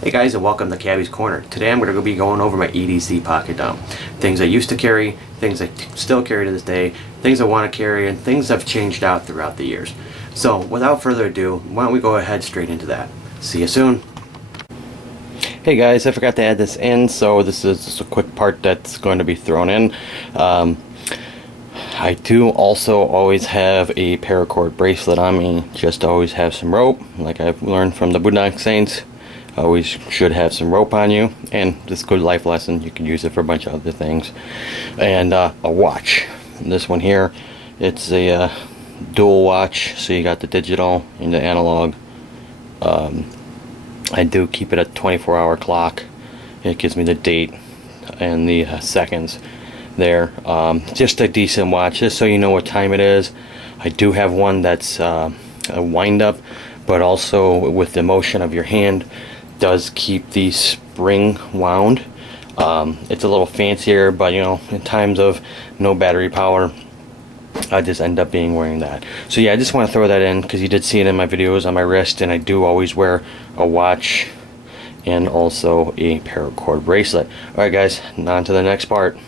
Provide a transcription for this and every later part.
Hey guys, and welcome to Cabbie's Corner. Today I'm going to be going over my EDC pocket dump. Things I used to carry, things I still carry to this day, things I want to carry, and things I've changed out throughout the years. So without further ado, why don't we go ahead straight into that. See you soon. Hey guys, I forgot to add this in, so this is just a quick part that's going to be thrown in. I do also always have a paracord bracelet on me, just to always have some rope, like I've learned from the Boondock Saints. Always should have some rope on you, and this good life lesson. You can use it for a bunch of other things. And a watch. And this one here, it's a dual watch, so you got the digital and the analog. I do keep it at 24-hour clock. It gives me the date and the seconds there. Just a decent watch, just so you know what time it is. I do have one that's a wind up, but also with the motion of your hand does keep the spring wound. It's a little fancier, but you know, in times of no battery power, I just end up wearing that. So yeah, I just want to throw that in because you did see it in my videos on my wrist, and I do always wear a watch and also a paracord bracelet. Alright guys, on to the next part.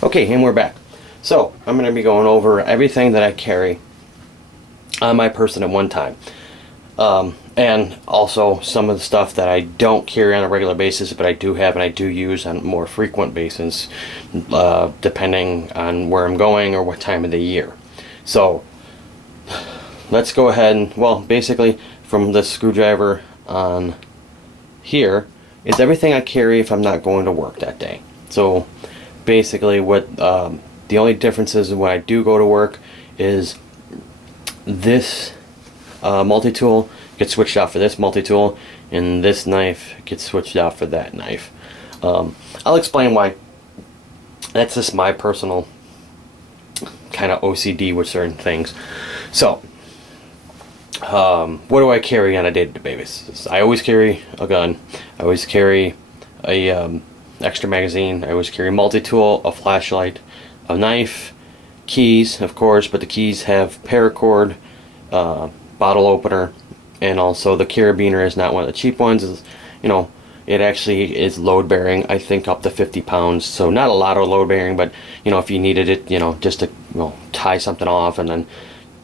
Okay, and we're back. So I'm going to be going over everything that I carry on my person at one time. And also some of the stuff that I don't carry on a regular basis, but I do have and I do use on a more frequent basis, depending on where I'm going or what time of the year. So let's go ahead and, well, basically from the screwdriver on here is everything I carry if I'm not going to work that day. So basically what the only difference is when I do go to work is this multi-tool gets switched out for this multi-tool, and this knife gets switched out for that knife. I'll explain why. That's just my personal kind of OCD with certain things. So what do I carry on a day-to-day basis? I always carry a gun. I always carry a extra magazine. I always carry a multi-tool, a flashlight, a knife, keys, of course, but the keys have paracord, bottle opener, and also the carabiner is not one of the cheap ones. Is, you know, it actually is load bearing. I think up to 50 pounds, so not a lot of load bearing, but you know, if you needed it, you know, just to, you know, tie something off and then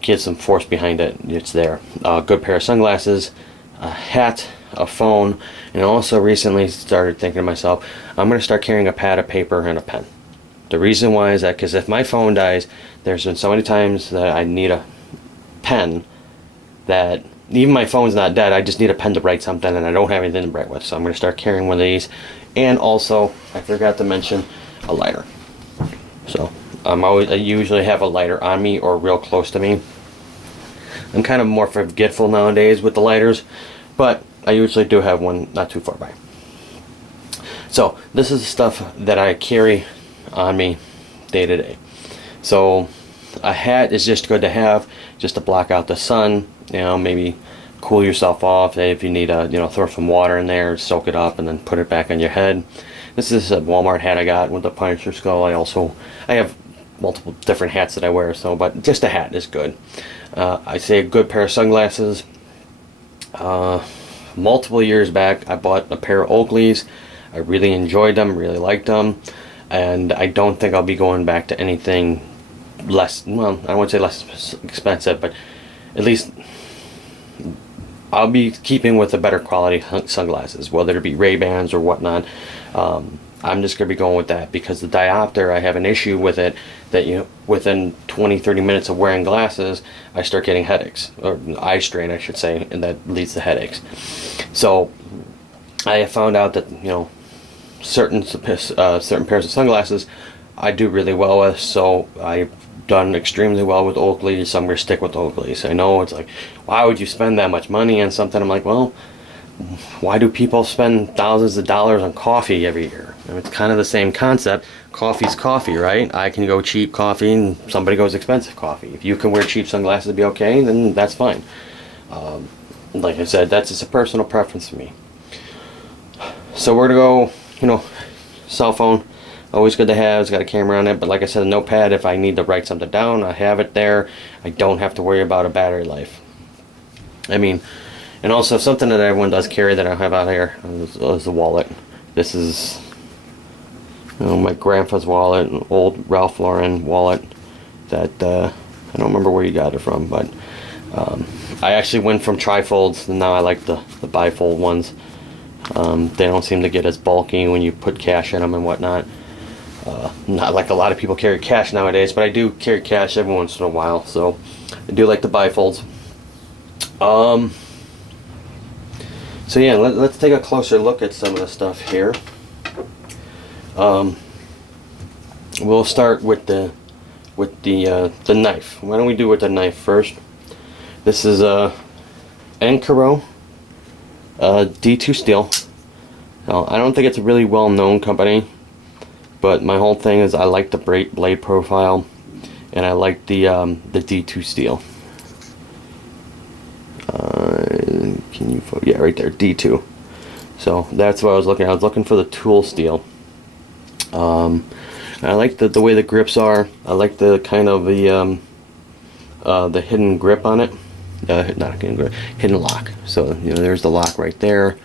get some force behind it, it's there. A good pair of sunglasses, a hat, a phone, and also recently started thinking to myself, I'm going to start carrying a pad of paper and a pen. The reason why is that because if my phone dies, there's been so many times that I need a pen that even my phone's not dead, I just need a pen to write something and I don't have anything to write with. So I'm going to start carrying one of these. And also, I forgot to mention a lighter. So I usually have a lighter on me or real close to me. I'm kind of more forgetful nowadays with the lighters, but I usually do have one not too far by. So this is the stuff that I carry on me day to day. So a hat is just good to have, just to block out the sun, you know, maybe cool yourself off. If you need to, you know, throw some water in there, soak it up, and then put it back on your head. This is a Walmart hat I got with the Punisher skull. I have multiple different hats that I wear, so, but just a hat is good. I say a good pair of sunglasses. Multiple years back, I bought a pair of Oakleys. I really enjoyed them, really liked them, and I don't think I'll be going back to anything less, well, I wouldn't say less expensive, but at least I'll be keeping with the better quality sunglasses, whether it be Ray-Bans or whatnot. I'm just going to be going with that because the diopter, I have an issue with it that, you know, within 20-30 minutes of wearing glasses, I start getting headaches, or eye strain I should say, and that leads to headaches. So I have found out that, you know, certain pairs of sunglasses I do really well with, so I've done extremely well with Oakley, so I'm going to stick with Oakley. So I know it's like, why would you spend that much money on something? I'm like, well, why do people spend thousands of dollars on coffee every year? I mean, it's kind of the same concept. Coffee's coffee, right? I can go cheap coffee and somebody goes expensive coffee. If you can wear cheap sunglasses to be okay, then that's fine. Like I said, that's just a personal preference for me. So we're going to go, you know, cell phone. Always good to have. It's got a camera on it, but like I said, a notepad. If I need to write something down, I have it there. I don't have to worry about a battery life. I mean, And also something that everyone does carry that I have out here is a wallet. This is, you know, my grandpa's wallet, an old Ralph Lauren wallet that I don't remember where you got it from, but I actually went from trifolds and now I like the bifold ones. They don't seem to get as bulky when you put cash in them and whatnot. Not like a lot of people carry cash nowadays, but I do carry cash every once in a while, so I do like the bifolds. So yeah, let's take a closer look at some of the stuff here. We'll start with the knife. Why don't we do with the knife first? This is a Encaro D2 steel. Now, I don't think it's a really well-known company, but my whole thing is I like the blade profile, and I like the D2 steel. Can you? Yeah, right there, D2. So that's what I was looking at. I was looking for the tool steel. I like the way the grips are. I like the kind of the hidden grip on it. Not hidden grip, hidden lock. So you know, there's the lock right there.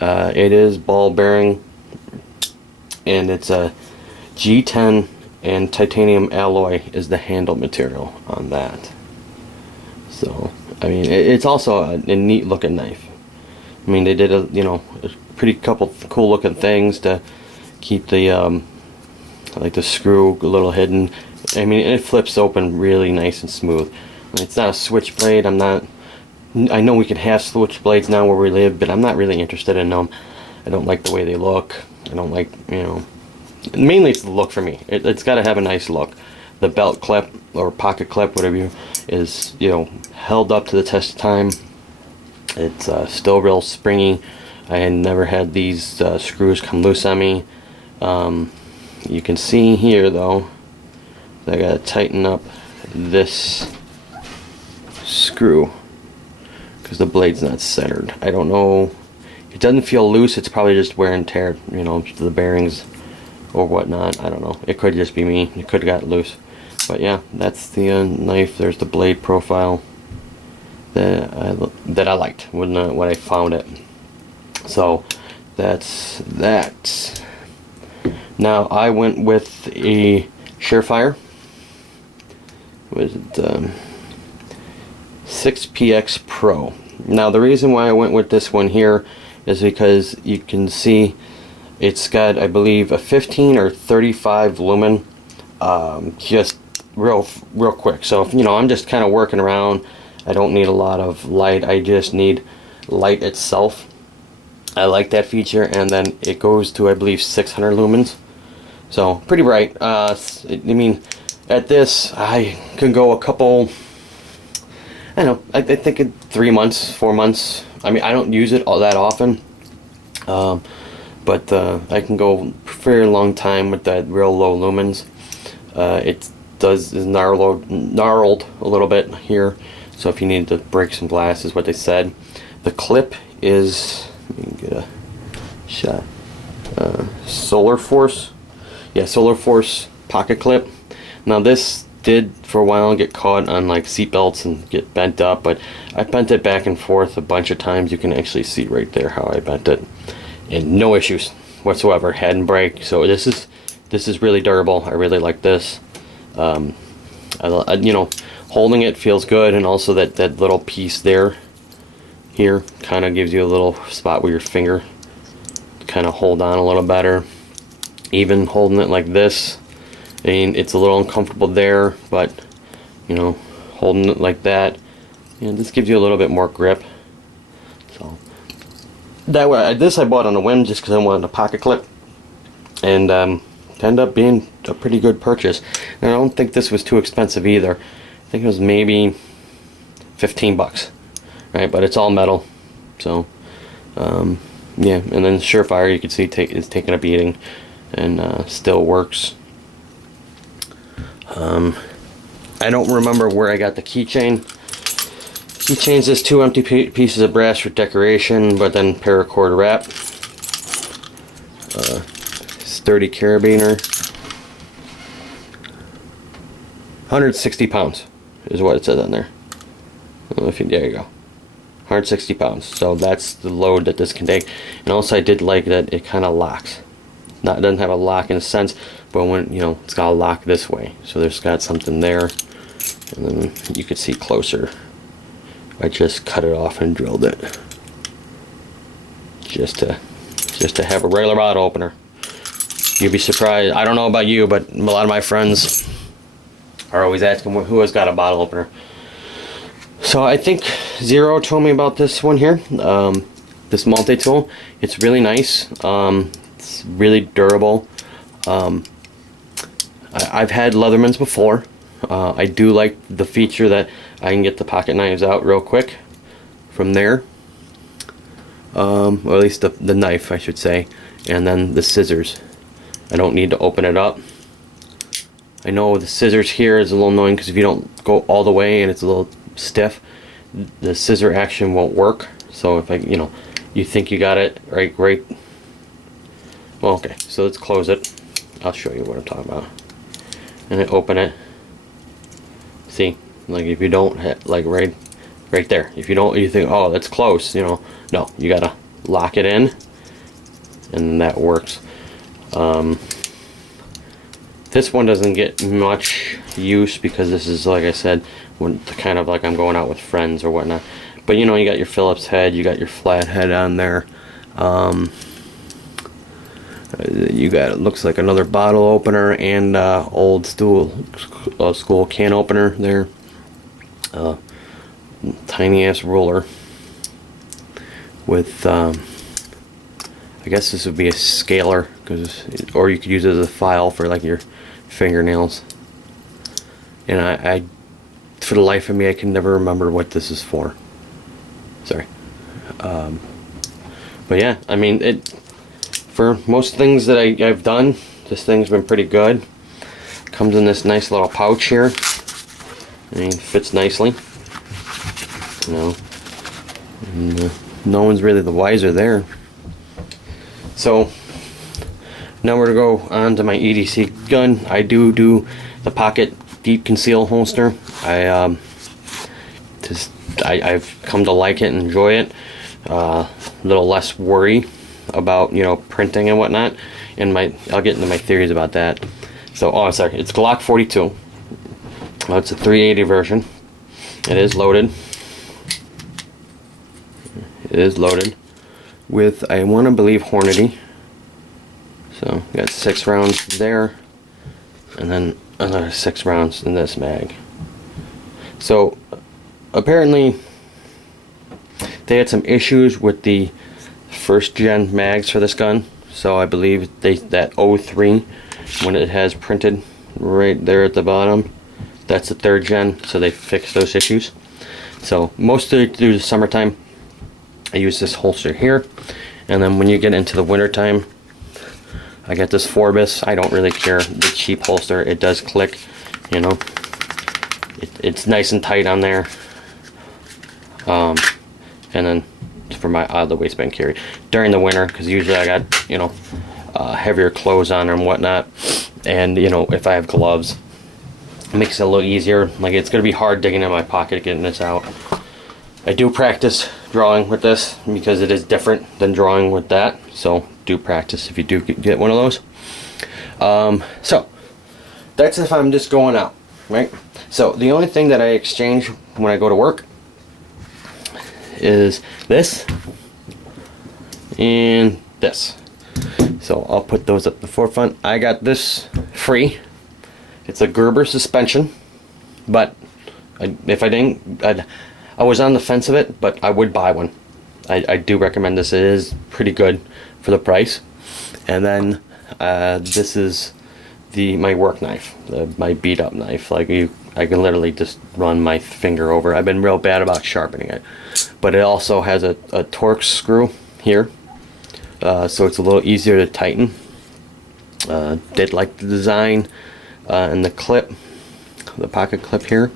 It is ball bearing, and it's a G10 and titanium alloy is the handle material on that. So I mean, it's also a neat looking knife. I mean, they did a pretty couple cool looking things to keep the like the screw a little hidden. I mean, it flips open really nice and smooth. It's not a switchblade. I know we can have switchblades now where we live, but I'm not really interested in them. I don't like the way they look. I don't like, mainly it's the look for me. It's got to have a nice look. The belt clip or pocket clip, whatever you, is held up to the test of time. It's still real springy. I had never had these screws come loose on me. You can see here though, I gotta tighten up this screw because the blade's not centered. I don't know, it doesn't feel loose. It's probably just wear and tear, the bearings or whatnot. I don't know, it could just be me. It could have got loose, but yeah, that's the knife. There's the blade profile that I liked when I found it. So that's that. Now I went with a Surefire. Was it 6PX Pro? Now the reason why I went with this one here is because you can see it's got, I believe, a 15 or 35 lumen, just real quick. So if I'm just kind of working around, I don't need a lot of light. I just need light itself. I like that feature, and then it goes to, I believe, 600 lumens. So pretty bright. I mean, at this I could go a couple, I don't know, I think in 3 months, 4 months. I mean, I don't use it all that often, but I can go for a very long time with that real low lumens. It is gnarled a little bit here, so if you need to break some glass is what they said. The clip is, let me get a shot, Solar Force. Yeah, Solar Force pocket clip. Now this did for a while get caught on like seat belts and get bent up, but I bent it back and forth a bunch of times. You can actually see right there how I bent it, and no issues whatsoever. Hadn't break. So this is really durable. I really like this. Holding it feels good, and also that little piece there here kind of gives you a little spot where your finger kind of hold on a little better. Even holding it like this, I mean, it's a little uncomfortable there, but holding it like that, this gives you a little bit more grip. So that way, this I bought on a whim just because I wanted a pocket clip, and it ended up being a pretty good purchase. And I don't think this was too expensive either. I think it was maybe 15 bucks, right? But it's all metal, so yeah. And then Surefire, you can see is taking a beating, and still works. I don't remember where I got the keychain. Keychain's just 2 empty pieces of brass for decoration, but then paracord wrap. Sturdy carabiner. 160 pounds is what it says on there. I don't know if there you go. 160 pounds. So that's the load that this can take. And also I did like that it kind of locks. Not, it doesn't have a lock in a sense, but when, you know, it's got a lock this way. So there's got something there. And then you can see closer. I just cut it off and drilled it. Just to have a regular bottle opener. You'd be surprised. I don't know about you, but a lot of my friends are always asking who has got a bottle opener. So I think Zero told me about this one here, this multi-tool. It's really nice. It's really durable. I've had Leathermans before. I do like the feature that I can get the pocket knives out real quick from there. Or at least the knife, I should say. And then the scissors. I don't need to open it up. I know the scissors here is a little annoying because if you don't go all the way and it's a little stiff, the scissor action won't work. So if you think you got it right. Well, okay, so let's close it. I'll show you what I'm talking about. And I open it. See, like if you don't hit, like right there. If you don't, you think, oh, that's close. No, you gotta lock it in, and that works. This one doesn't get much use because this is, like I said, when kind of like I'm going out with friends or whatnot. But you got your Phillips head, you got your flat head on there. You got, it looks like another bottle opener and old school can opener there. Tiny ass ruler with I guess this would be a scaler, or you could use it as a file for like your fingernails. And I for the life of me, I can never remember what this is for. Sorry. But yeah, I mean, for most things that I've done, this thing's been pretty good. Comes in this nice little pouch here. I mean, fits nicely. And, no one's really the wiser there. So now we're gonna go on to my EDC gun. I do the pocket deep conceal holster. I've come to like it and enjoy it. A little less worry about printing and whatnot. And I'll get into my theories about that. So I'm sorry, it's Glock 42. It's a 380 version. It is loaded. It is loaded with, I want to believe, Hornady. So we got 6 rounds there, and then another 6 rounds in this mag. So apparently they had some issues with the first gen mags for this gun. So I believe that 03, when it has printed right there at the bottom, that's the 3rd gen. So they fixed those issues. So mostly through the summertime, I use this holster here, and then when you get into the winter time, I get this Forbes. I don't really care, the cheap holster. It does click, it's nice and tight on there. And then for my the waistband carry during the winter, because usually I got heavier clothes on and whatnot, and if I have gloves, it makes it a little easier. Like, it's gonna be hard digging in my pocket getting this out. I do practice drawing with this because it is different than drawing with that, so do practice if you do get one of those. So that's if I'm just going out, right? So the only thing that I exchange when I go to work is this and this. So I'll put those up the forefront. I got this free. It's a Gerber suspension, but if I didn't, I was on the fence of it, but I would buy one. I do recommend this. It is pretty good for the price. And then this is my work knife, my beat up knife. Like, I can literally just run my finger over. I've been real bad about sharpening it, but it also has a Torx screw here, so it's a little easier to tighten. Did like the design and the clip, the pocket clip here.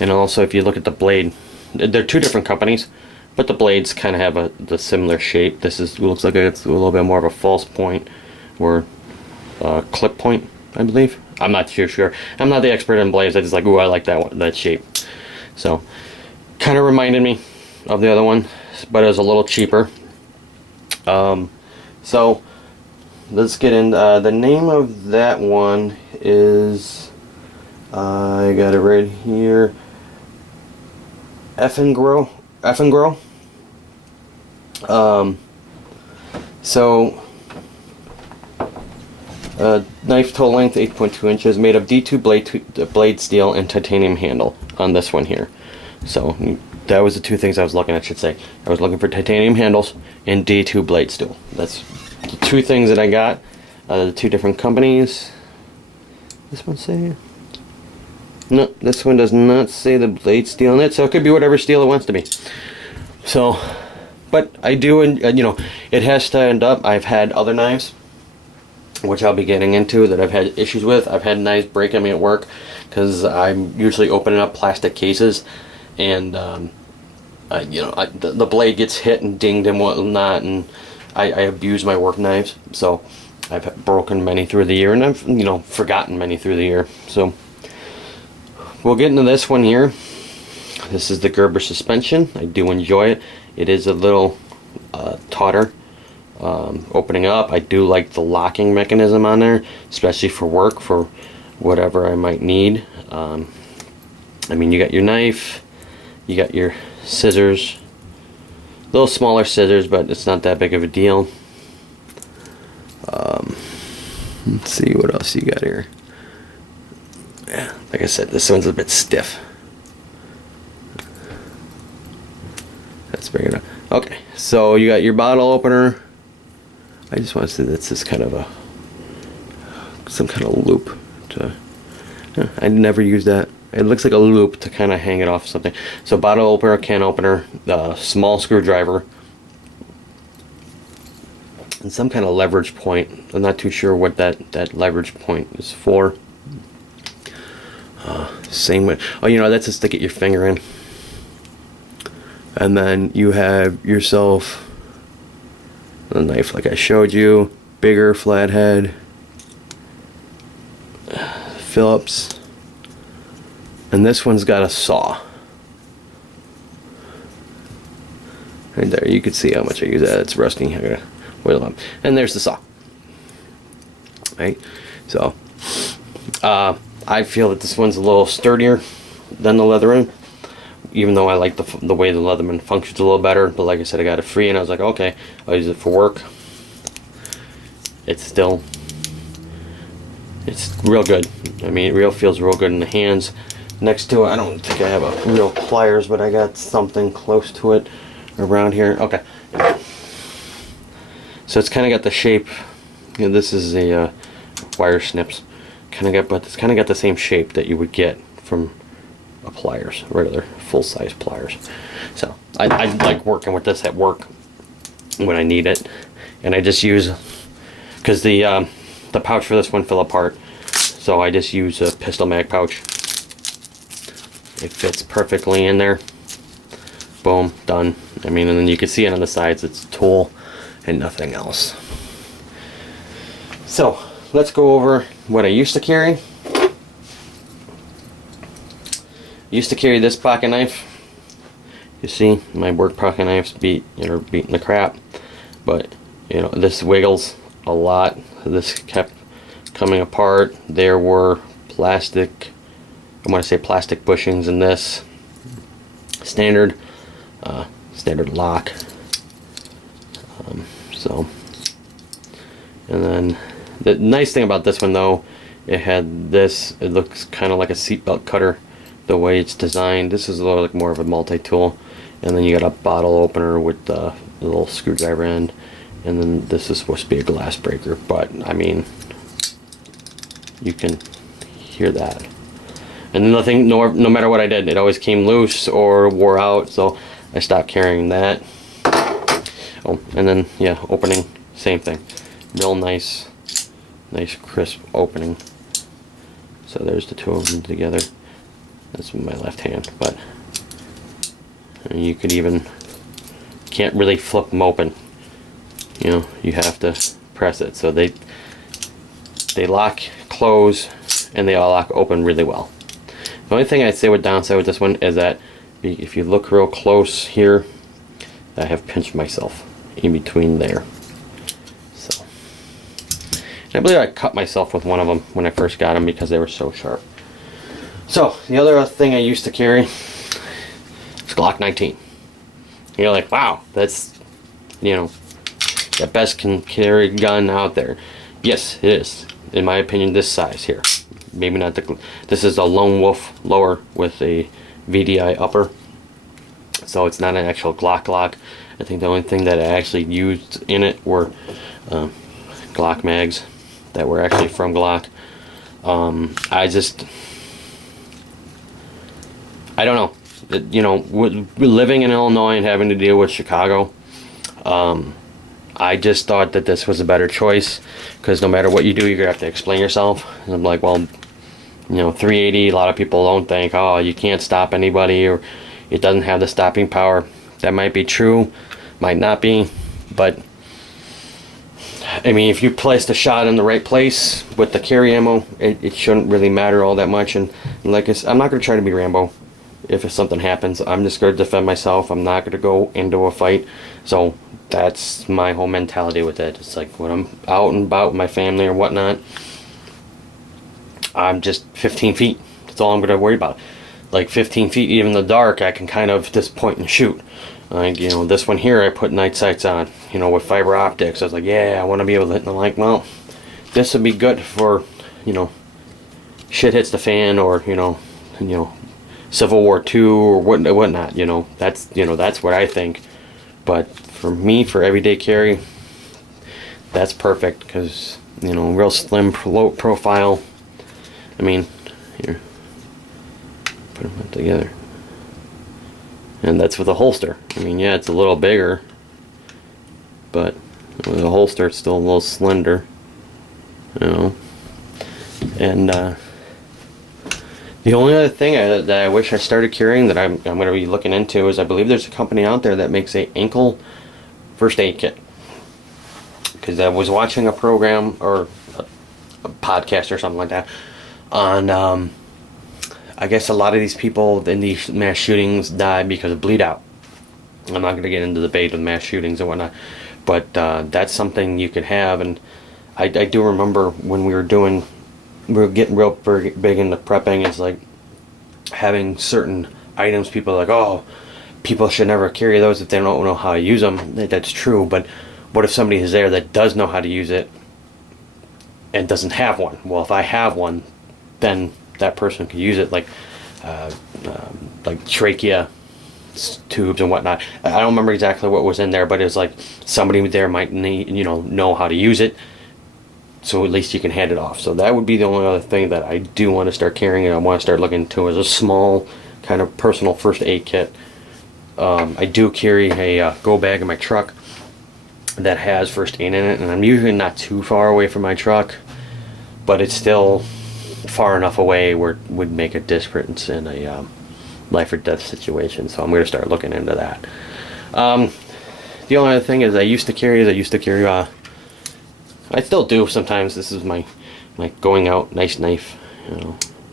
And also, if you look at the blade, they're 2 different companies, but the blades kind of have the similar shape. This looks like it's a little bit more of a false point or clip point, I believe. I'm not too sure. I'm not the expert in blades. I just like, ooh, I like that shape. So kind of reminded me of the other one, but it was a little cheaper. So let's get in. The name of that one is, I got it right here, Effin' Grow. So knife toe length 8.2 inches, made of D2 blade steel and titanium handle on this one here. So that was the two things I was looking at, I should say. I was looking for titanium handles and D2 blade steel. That's the two things that I got. The two different companies. This one say? No, this one does not say the blade steel in it, so it could be whatever steel it wants to be. So, but I do, and you know, it has to end up. I've had other knives, which I'll be getting into, that I've had issues with. I've had knives break on me at work because I'm usually opening up plastic cases, and you know, the blade gets hit and dinged and whatnot, and I abuse my work knives. So I've broken many through the year, and I've, you know, forgotten many through the year. So we'll get into this one here. This is the Gerber suspension. I do enjoy it. It is a little tauter opening up. I do like the locking mechanism on there, especially for work, for whatever I might need. I mean, you got your knife, you got your scissors, a little smaller scissors, but it's not that big of a deal. Let's see what else you got here. Yeah, like I said, this one's a bit stiff. That's big enough. Okay, so you got your bottle opener. I just want to say that's just kind of some kind of loop to, I never use that. It looks like a loop to kind of hang it off something. So bottle opener, can opener, small screwdriver, and some kind of leverage point. I'm not too sure what that leverage point is for. Same way. Oh, you know, that's just to get your finger in. And then you have yourself a knife like I showed you, bigger flathead, Phillips, and this one's got a saw. Right there, you can see how much I use that. It's rusting. I'm gonna oil it up. And there's the saw. Right? So, I feel that this one's a little sturdier than the Leatherman, even though I like the way the Leatherman functions a little better. But like I said, I got it free, and I was like, okay, I'll use it for work. It's real good. I mean, it feels real good in the hands. Next to it, I don't think I have a real pliers, but I got something close to it around here. Okay. So it's kind of got the shape. You know, this is a wire snips. But it's kind of got the same shape that you would get from a pliers, regular full-size pliers. So I like working with this at work when I need it, and I just use, because the pouch for this one fell apart, so I just use a pistol mag pouch. It fits perfectly in there. Boom, done. I mean, and then you can see it on the sides. It's tool and nothing else. So let's go over what I used to carry. Used to carry this pocket knife. You see, my work pocket knife's beating the crap, but you know, this wiggles a lot. This kept coming apart. There were plastic, I want to say plastic bushings in this. Standard lock. So, and then the nice thing about this one though, it had this. It looks kind of like a seatbelt cutter, the way it's designed. This is a little like more of a multi-tool, and then you got a bottle opener with the little screwdriver end, and then this is supposed to be a glass breaker. But I mean, you can hear that. And nothing, no matter what I did, it always came loose or wore out, so I stopped carrying that. Oh, and then yeah, opening, same thing. Real nice crisp opening. So there's the two of them together. That's with my left hand, but you could even, can't really flip them open. You know, you have to press it. So they lock, close, and they all lock open really well. The only thing I'd say with downside with this one is that if you look real close here, I have pinched myself in between there. So, and I believe I cut myself with one of them when I first got them because they were so sharp. So the other thing I used to carry is Glock 19. You're like, wow, that's, you know, the best can carry gun out there. Yes, it is. In my opinion, this size here. Maybe not the. This is a Lone Wolf lower with a VDI upper. So it's not an actual Glock. I think the only thing that I actually used in it were Glock mags that were actually from Glock. I don't know. You know, living in Illinois and having to deal with Chicago, I just thought that this was a better choice, because no matter what you do, you're gonna have to explain yourself. And I'm like, well, you know, 380. A lot of people don't think, oh, you can't stop anybody, or it doesn't have the stopping power. That might be true, might not be, but I mean, if you place the shot in the right place with the carry ammo, it shouldn't really matter all that much. And like I said, I'm not gonna try to be Rambo. If something happens, I'm just going to defend myself. I'm not going to go into a fight. So that's my whole mentality with it. It's like when I'm out and about with my family or whatnot, I'm just 15 feet. That's all I'm going to worry about. Like 15 feet, even in the dark, I can kind of just point and shoot. You know, this one here, I put night sights on, you know, with fiber optics. I was like, yeah, I want to be able to hit. And I'm like, well, this would be good for, you know, shit hits the fan, or, you know, Civil War II or whatnot, you know, that's what I think. But for me, for everyday carry, that's perfect, because, you know, real slim, low profile. I mean, here, put them together, and that's with a holster. I mean, yeah, it's a little bigger, but with a holster, it's still a little slender, you know. And the only other thing that I wish I started carrying that I'm going to be looking into is, I believe there's a company out there that makes a ankle first aid kit. Because I was watching a program or a podcast or something like that on, I guess a lot of these people in these mass shootings die because of bleed out. I'm not going to get into the debate with mass shootings and whatnot, but that's something you could have. And I do remember when we were getting real big into prepping, is like having certain items. People are like, oh, people should never carry those if they don't know how to use them. That's true, but what if somebody is there that does know how to use it and doesn't have one? Well, if I have one, then that person could use it, like trachea tubes and whatnot. I don't remember exactly what was in there, but it was like somebody there might need, know how to use it, so at least you can hand it off. So that would be the only other thing that I do want to start carrying, and I want to start looking into, is a small kind of personal first aid kit. I do carry a go bag in my truck that has first aid in it, and I'm usually not too far away from my truck, but it's still far enough away where it would make a difference in a life or death situation. So I'm going to start looking into that. The only other thing is I used to carry I still do sometimes. This is my going out nice knife.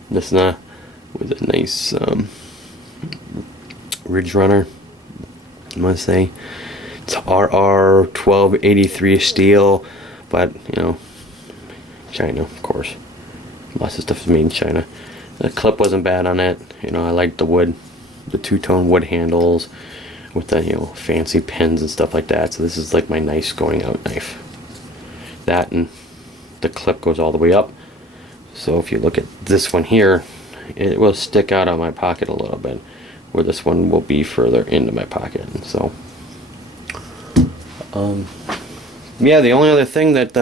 This with a nice Ridge Runner. I must say it's RR 1283 steel, but China, of course. Lots of stuff is made in China. The clip wasn't bad on it. I liked the wood, the two-tone wood handles with the fancy pins and stuff like that. So this is like my nice going out knife. That, and the clip goes all the way up. So if you look at this one here, it will stick out of my pocket a little bit, where this one will be further into my pocket. And so yeah, the only other thing that's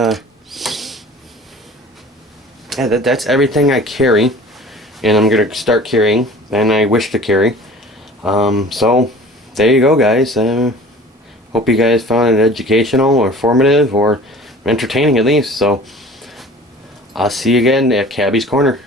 everything I carry, and I'm gonna start carrying, and I wish to carry. So there you go, guys. Hope you guys found it educational or informative or entertaining at least. So I'll see you again at Cabbie's Corner.